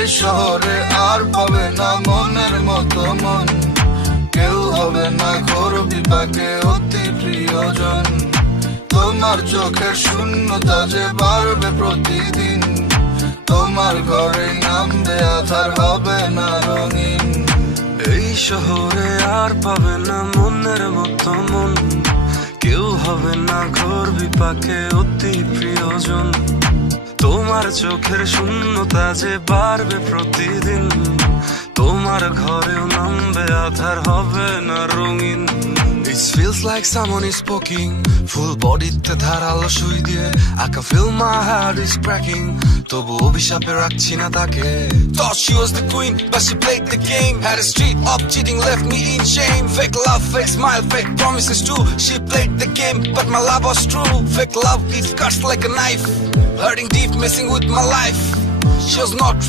এই শহরে আর পাবে না মনের মতো মন, কেউ হবে না ঘোর বিপাকে অতি প্রিয়জন। তোমার চোখের শূন্যতা যে বাড়বে প্রতিদিন, তোমার ঘরে নামবে আধার, হবে না রঙিন। এই শহরে আর পাবে না মনের মতো মন, কেউ হবে না ঘোর বিপাকে অতি প্রিয়জন। তোমার চোখের শূন্যতা যে বাড়বে প্রতিদিন, তোমার ঘরেও নামবে আধার, হবে না রঙিন। It feels like someone is poking, full bodyতে ধারালো সুই দিয়ে। I can feel my heart is cracking, তবু অভিশাপে রাখছি না তাকে। Thought she was the queen, but she played the game. Had a street of cheating, left me in shame. Fake love, fake smile, fake promises too. She played the game, but my love was true. Fake love, it cuts like a knife, hurting deep, messing with my life. She was not real.